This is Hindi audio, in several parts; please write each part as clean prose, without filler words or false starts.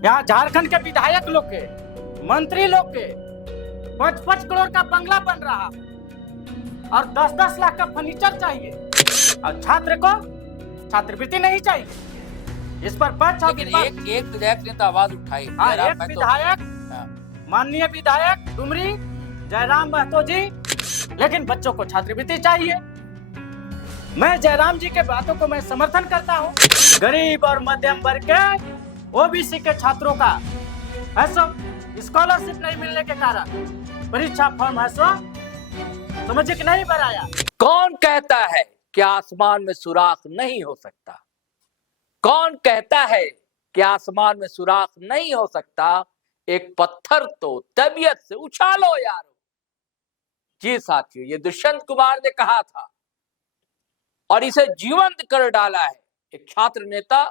यहाँ झारखंड के विधायक लोग के, मंत्री लोग के 5-5 करोड़ का बंगला बन रहा है और 10-10 लाख का फर्नीचर चाहिए और छात्र को छात्रवृत्ति नहीं चाहिए। इस पर पक्ष और लेकिन एक विधायक ने तो आवाज उठाई। एक विधायक, माननीय विधायक डुमरी जयराम महतो जी, लेकिन बच्चों को छात्रवृत्ति चाहिए। मैं जयराम जी के बातों को मैं समर्थन करता हूँ। गरीब और मध्यम वर्ग के ओबीसी के छात्रों का ऐसा स्कॉलरशिप नहीं मिलने के कारण परीक्षा फॉर्म ऐसा समझ के नहीं भराया। कौन कहता है कि आसमान में सुराख नहीं हो सकता? कौन कहता है कि आसमान में सुराख नहीं हो सकता? एक पत्थर तो तबीयत से उछालो यार। जी साथियों, ये दुष्यंत कुमार ने कहा था और इसे जीवंत कर डाला है एक छात्र नेता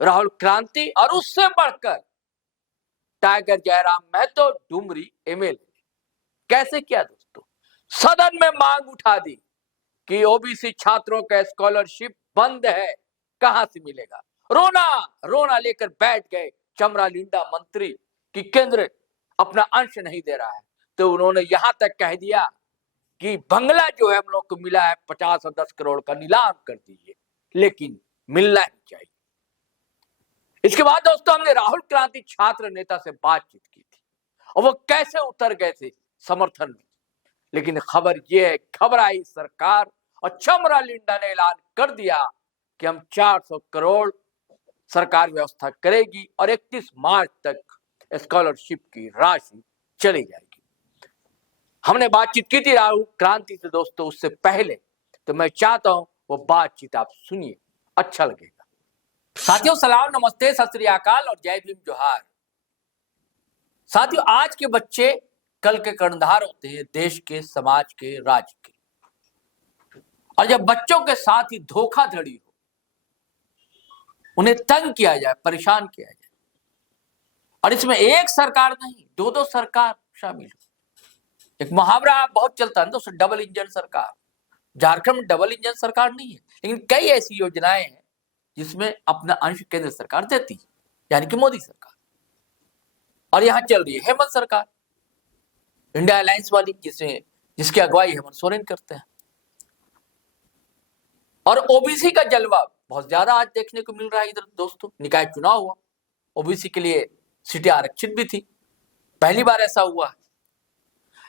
राहुल क्रांति और उससे बढ़कर टाइगर जयराम महतो डुमरी एमएलए। कैसे किया दोस्तों? सदन में मांग उठा दी कि ओबीसी छात्रों का स्कॉलरशिप बंद है, कहां से मिलेगा? रोना रोना लेकर बैठ गए चमरा लिंडा मंत्री कि केंद्र अपना अंश नहीं दे रहा है। तो उन्होंने यहां तक कह दिया कि बंगला जो है हम लोग को मिला है 50 और 10 करोड़ का, नीलाम कर दीजिए, लेकिन मिलना ही चाहिए। इसके बाद दोस्तों हमने राहुल क्रांति छात्र नेता से बातचीत की थी और वो कैसे उतर गए थे समर्थन में। लेकिन खबर ये है, खबर आई सरकार और चमरा लिंडा ने ऐलान कर दिया कि हम 400 करोड़ सरकार व्यवस्था करेगी और 31 मार्च तक स्कॉलरशिप की राशि चली जाएगी। हमने बातचीत की थी राहुल क्रांति से दोस्तों उससे पहले, तो मैं चाहता हूं वो बातचीत आप सुनिए, अच्छा लगेगा। साथियों सलाम, नमस्ते, सत श्री अकाल और जय भीम जोहार। साथियों, आज के बच्चे कल के कर्णधार होते हैं देश के, समाज के, राज्य के। और जब बच्चों के साथ ही धोखाधड़ी हो, उन्हें तंग किया जाए, परेशान किया जाए, और इसमें एक सरकार नहीं, दो सरकार शामिल हो। एक मुहावरा बहुत चलता है दोस्तों, डबल इंजन सरकार। झारखंड में डबल इंजन सरकार नहीं है, लेकिन कई ऐसी योजनाएं हैं जिसमें अपना अंश केंद्र सरकार देती है, यानी कि मोदी सरकार। और यहां चल रही है हेमंत सरकार, इंडिया अलायंस वाली, जिसकी अगुवाई हेमंत सोरेन करते हैं। और ओबीसी का जलवा बहुत ज्यादा आज देखने को मिल रहा है इधर दोस्तों। निकाय चुनाव हुआ, ओबीसी के लिए सीटें आरक्षित भी थी, पहली बार ऐसा हुआ है।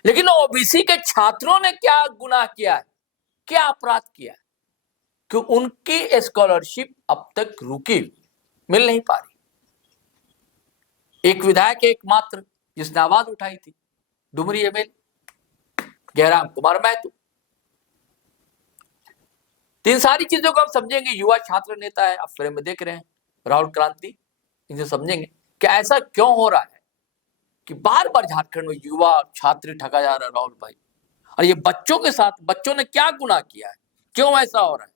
लेकिन ओबीसी के छात्रों ने क्या गुनाह किया है, क्या अपराध किया है कि उनकी स्कॉलरशिप अब तक रुकी, मिल नहीं पा रही? एक विधायक एकमात्र जिसने आवाज उठाई थी, डुमरी एमएलए जयराम कुमार महतो। तो इन सारी चीजों को हम समझेंगे। युवा छात्र नेता है, आप फ्रेम में देख रहे हैं राहुल क्रांति, इनसे समझेंगे कि ऐसा क्यों हो रहा है कि बार बार झारखंड में युवा छात्र ठगा जा रहा है राहुल भाई। और ये बच्चों के साथ, बच्चों ने क्या गुनाह किया है, क्यों ऐसा हो रहा है?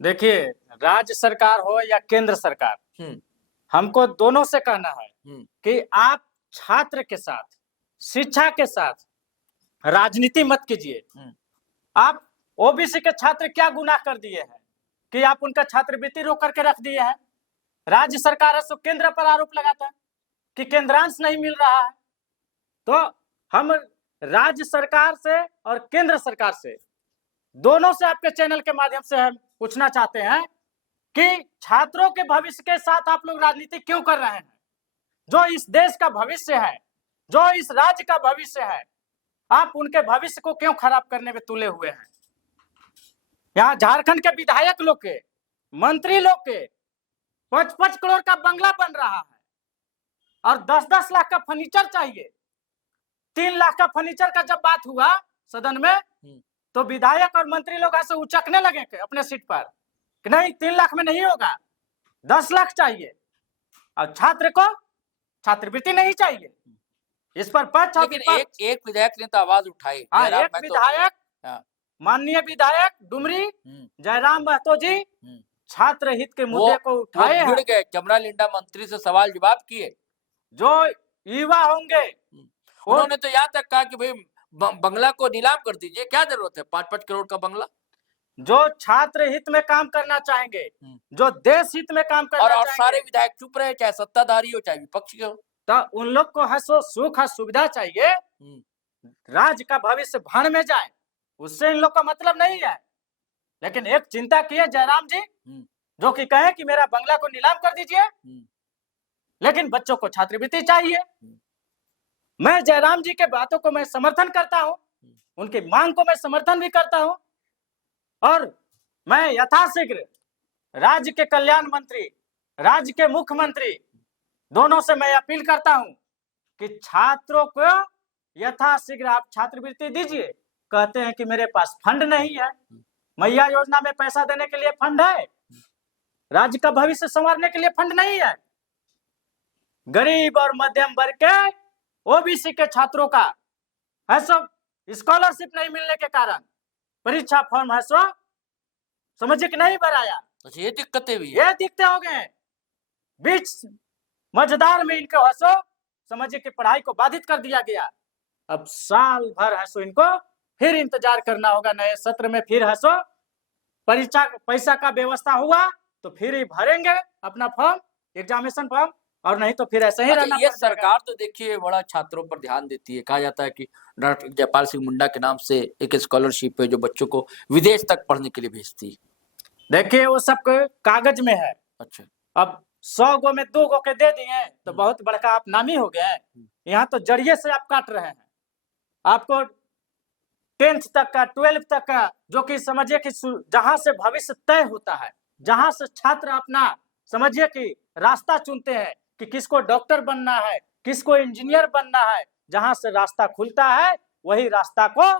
देखिए, राज्य सरकार हो या केंद्र सरकार, हमको दोनों से कहना है कि आप छात्र के साथ, शिक्षा के साथ राजनीति मत कीजिए। आप ओबीसी के छात्र क्या गुनाह कर दिए हैं कि आप उनका छात्रवृत्ति रोक करके रख दिए हैं? राज्य सरकार है सो केंद्र पर आरोप लगाता है कि केंद्रांश नहीं मिल रहा है। तो हम राज्य सरकार से और केंद्र सरकार से, दोनों से आपके चैनल के माध्यम से हम पूछना चाहते हैं कि छात्रों के भविष्य के साथ आप लोग राजनीति क्यों कर रहे हैं? जो इस देश का भविष्य है, जो इस राज्य का भविष्य है, आप उनके भविष्य को क्यों खराब करने में तुले हुए हैं? यहाँ झारखंड के विधायक लोग के, मंत्री लोग के 5-5 करोड़ का बंगला बन रहा है और 10-10 लाख का फर्नीचर चाहिए। 3 लाख का फर्नीचर का जब बात हुआ सदन में, तो विधायक और मंत्री लोग ऐसे उचकने लगे अपने सीट पर कि नहीं, 3 लाख में नहीं होगा, 10 लाख चाहिए और छात्र को छात्रवृत्ति नहीं चाहिए। इस पर पक्ष, लेकिन एक विधायक ने तो आवाज उठाई। एक विधायक, माननीय विधायक डुमरी जयराम महतो जी, छात्र हित के मुद्दे को उठाए हैं। जुड़ गए, चमरा लिंडा मंत्री से सवाल जवाब किए। जो युवा होंगे, उन्होंने तो यहाँ तक कहा कि भाई बंगला को नीलाम कर दीजिए, क्या जरूरत है 5-5 करोड़ का बंगला। जो छात्र हित में काम करना चाहेंगे, जो देश हित में काम करना और चाहेंगे, सारे विधायक चुप रहे, चाहे सत्ताधारी हो चाहे विपक्ष के हो, तो उन लोग को है सो सुख और सुविधा चाहिए, राज्य का भविष्य भाड़ में जाए, उससे इन लोग का मतलब नहीं है। लेकिन एक चिंता की है जयराम जी, जो कि कहे कि मेरा बंगला को नीलाम कर दीजिए, लेकिन बच्चों को छात्रवृत्ति चाहिए। मैं जयराम जी के बातों को मैं समर्थन करता हूं, उनकी मांग को मैं समर्थन भी करता हूं, और मैं यथाशीघ्र राज्य के कल्याण मंत्री, राज्य के मुख्यमंत्री दोनों से मैं अपील करता हूं कि छात्रों को यथाशीघ्र आप छात्रवृत्ति दीजिए। कहते हैं कि मेरे पास फंड नहीं है, मैया योजना में पैसा देने के लिए फंड है, राज्य का भविष्य संवारने के लिए फंड नहीं है। गरीब और मध्यम वर्ग के ओबीसी के छात्रों का है सब स्कॉलरशिप नहीं मिलने के कारण परीक्षा फॉर्म है सो समझिए कि नहीं भराया। अच्छा, ये दिक्कतें भी ये दिक्कतें हो गए, बीच मझदार में इनको है सो समझिए कि पढ़ाई को बाधित कर दिया गया। अब साल भर है सो इनको फिर इंतजार करना होगा, नए सत्र में फिर है सो परीक्षा पैसा का व्यवस्था हुआ तो फिर ही भरेंगे अपना फॉर्म, एग्जामिनेशन फॉर्म, और नहीं तो फिर ऐसे ही रहना। ये सरकार तो देखिए बड़ा छात्रों पर ध्यान देती है। कहा जाता है कि डॉक्टर जयपाल सिंह मुंडा के नाम से एक स्कॉलरशिप है जो बच्चों को विदेश तक पढ़ने के लिए भेजती है। देखिए वो सब कागज में है। अच्छा, अब 100 गो में 2 गो के दे दिए तो बहुत बड़का आप नामी हो गए। यहाँ तो जरिए से आप काट रहे हैं। आपको 10th तक का 12th तक का जो कि समझिए कि जहां से भविष्य तय होता है, जहां से छात्र अपना समझिए कि रास्ता चुनते हैं कि किसको डॉक्टर बनना है, किसको इंजीनियर बनना है, जहां से रास्ता खुलता है वही रास्ता को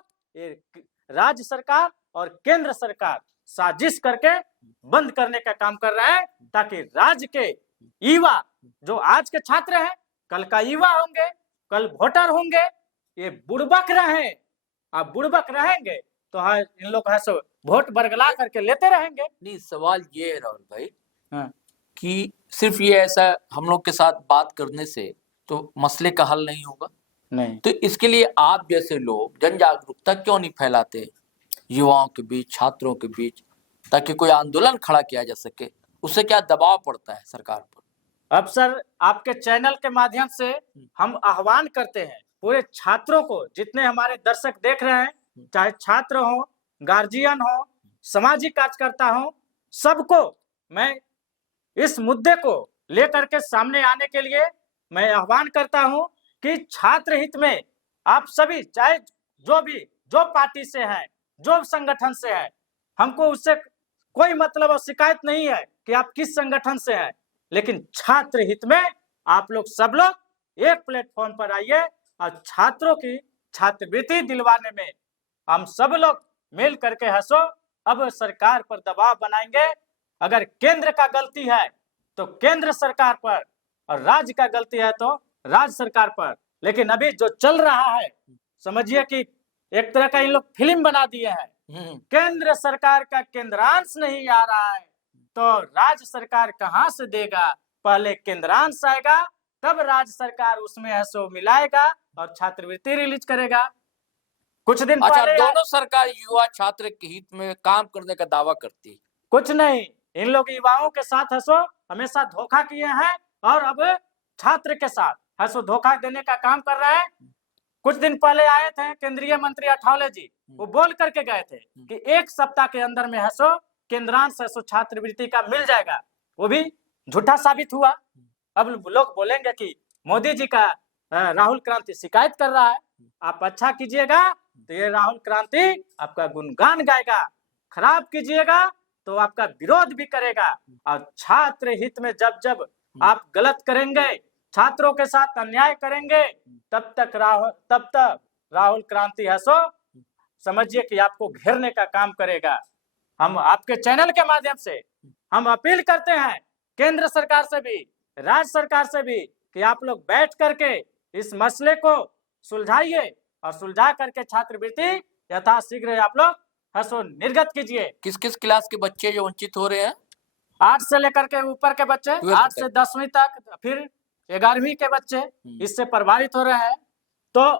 राज्य सरकार और केंद्र सरकार साजिश करके बंद करने का काम कर रहे हैं, ताकि राज्य के युवा जो आज के छात्र हैं कल का युवा होंगे, कल वोटर होंगे, ये बुड़बक रहे। अब बुड़बक रहेंगे तो हाँ इन लोग है सो वोट बरगला करके लेते रहेंगे। नहीं, सवाल ये है राहुल भाई, कि सिर्फ ये ऐसा हम लोग के साथ बात करने से तो मसले का हल नहीं होगा। नहीं, तो इसके लिए आप जैसे लोग जन जागरूकता क्यों नहीं फैलाते युवाओं के बीच, छात्रों के बीच, ताकि कोई आंदोलन खड़ा किया जा सके? उससे क्या दबाव पड़ता है सरकार पर? अब सर आपके चैनल के माध्यम से हम आह्वान करते हैं पूरे छात्रों को, जितने हमारे दर्शक देख रहे हैं, चाहे छात्र हो, गार्जियन हो, सामाजिक कार्यकर्ता हो, सबको मैं इस मुद्दे को लेकर के सामने आने के लिए मैं आह्वान करता हूं कि छात्र हित में आप सभी, चाहे जो पार्टी से है, जो संगठन से है, हमको उससे कोई मतलब और शिकायत नहीं है कि आप किस संगठन से हैं, लेकिन छात्र हित में आप लोग सब लोग एक प्लेटफॉर्म पर आइए और छात्रों की छात्रवृत्ति दिलवाने में हम सब लोग मिल करके हंसो। अब सरकार पर दबाव बनाएंगे, अगर केंद्र का गलती है तो केंद्र सरकार पर, और राज्य का गलती है तो राज्य सरकार पर। लेकिन अभी जो चल रहा है समझिए कि एक तरह का इन लोग फिल्म बना दिए हैं। केंद्र सरकार का केंद्रांश नहीं आ रहा है तो राज्य सरकार कहां से देगा? पहले केंद्रांश आएगा तब राज्य सरकार उसमें है सो मिलाएगा और छात्रवृत्ति रिलीज करेगा। कुछ दिन पहले दोनों सरकार युवा छात्र के हित में काम करने का दावा करती है। कुछ नहीं, इन लोग युवाओं के साथ है सो हमेशा धोखा किए हैं और अब छात्र के साथ है सो धोखा देने का काम कर रहे हैं। कुछ दिन पहले आए थे केंद्रीय मंत्री अठावले जी, वो बोल करके गए थे कि 1 सप्ताह के अंदर में है सो केंद्रांश है सो छात्रवृत्ति का मिल जाएगा, वो भी झूठा साबित हुआ। अब लोग बोलेंगे कि मोदी जी का राहुल क्रांति शिकायत कर रहा है, आप अच्छा कीजिएगा तो ये राहुल क्रांति आपका गुणगान गाएगा, खराब कीजिएगा तो आपका विरोध भी करेगा। और छात्र हित में जब आप गलत करेंगे, छात्रों के साथ अन्याय करेंगे, तब तक राहुल क्रांति है सो समझिए कि आपको घेरने का काम करेगा। हम आपके चैनल के माध्यम से हम अपील करते हैं केंद्र सरकार से भी, राज्य सरकार से भी, कि आप लोग बैठ करके इस मसले को सुलझाइए और सुलझा करके छात्रवृत्ति यथाशीघ्र आप लोग हसो निर्गत कीजिए। किस किस क्लास के बच्चे जो वंचित हो रहे हैं? 8 से लेकर के ऊपर के बच्चे, 8 से 10वीं तक, फिर 11वीं के बच्चे इससे प्रभावित हो रहे हैं। तो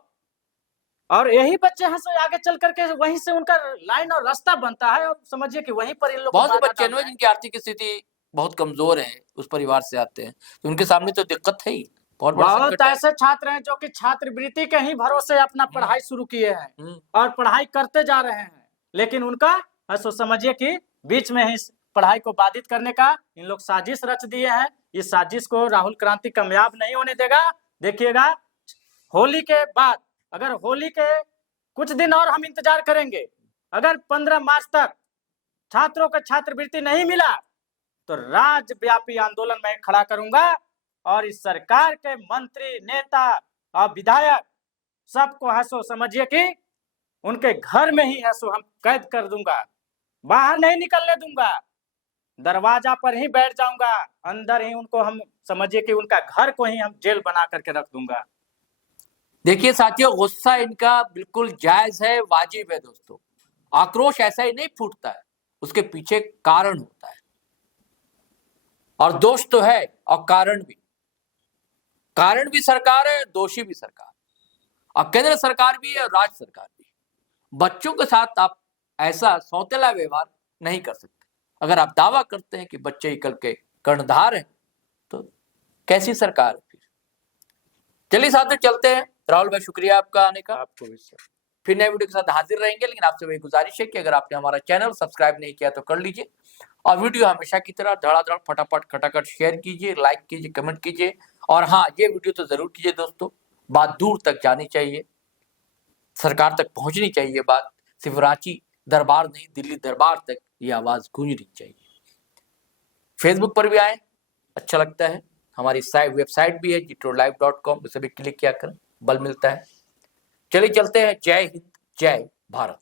और यही बच्चे हैं सो आगे चल करके वहीं से उनका लाइन और रास्ता बनता है, और समझिए कि वहीं पर इन लोग बहुत से बच्चे हैं जिनकी आर्थिक स्थिति बहुत कमजोर है, उस परिवार से आते हैं, तो उनके सामने तो दिक्कत है ही, बहुत ऐसे छात्र हैं जो कि छात्रवृत्ति के ही भरोसे अपना पढ़ाई शुरू किए हैं और पढ़ाई करते जा रहे हैं, लेकिन उनका सो समझिए कि बीच में ही पढ़ाई को बाधित करने का इन लोग साजिश रच दिए हैं। इस साजिश को राहुल क्रांति कामयाब नहीं होने देगा। देखिएगा होली के बाद, अगर होली के कुछ दिन और हम इंतजार करेंगे, अगर 15 मार्च तक छात्रों को छात्रवृत्ति नहीं मिला तो राज्यव्यापी आंदोलन मैं खड़ा करूंगा और इस सरकार के मंत्री, नेता और विधायक सबको है सो समझिए कि उनके घर में ही है सो हम कैद कर दूंगा, बाहर नहीं निकलने दूंगा, दरवाजा पर ही बैठ जाऊंगा, अंदर ही उनको हम समझिए कि उनका घर को ही हम जेल बना करके रख दूंगा। देखिए साथियों, गुस्सा इनका बिल्कुल जायज है, वाजिब है दोस्तों। आक्रोश ऐसा ही नहीं फूटता है, उसके पीछे कारण होता है, और दोष तो है और कारण भी सरकार है, दोषी भी सरकार, और केंद्र सरकार भी है और राज्य सरकार भी। बच्चों के साथ आप ऐसा सौतेला व्यवहार नहीं कर सकते। अगर आप दावा करते हैं कि बच्चे ही कल के कर्णधार हैं, तो कैसी सरकार है फिर? चलिए साथियों, चलते हैं। राहुल भाई, शुक्रिया आपका आने का। आपको भी सर। फिर नए वीडियो के साथ हाजिर रहेंगे, लेकिन आपसे वही गुजारिश है कि अगर आपने हमारा चैनल सब्सक्राइब नहीं किया तो कर लीजिए, और वीडियो हमेशा की तरह धड़ाधड़ फटाफट खटाखट शेयर कीजिए, लाइक कीजिए, कमेंट कीजिए, और हाँ, ये वीडियो तो जरूर कीजिए दोस्तों। बात दूर तक जानी चाहिए, सरकार तक पहुंचनी चाहिए बात, सिर्फ रांची दरबार नहीं, दिल्ली दरबार तक ये आवाज गूंजनी चाहिए। फेसबुक पर भी आए, अच्छा लगता है। हमारी वेबसाइट भी है GTROLive.com, उसे भी क्लिक किया करें, बल मिलता है। चलिए चलते हैं। जय हिंद, जय भारत।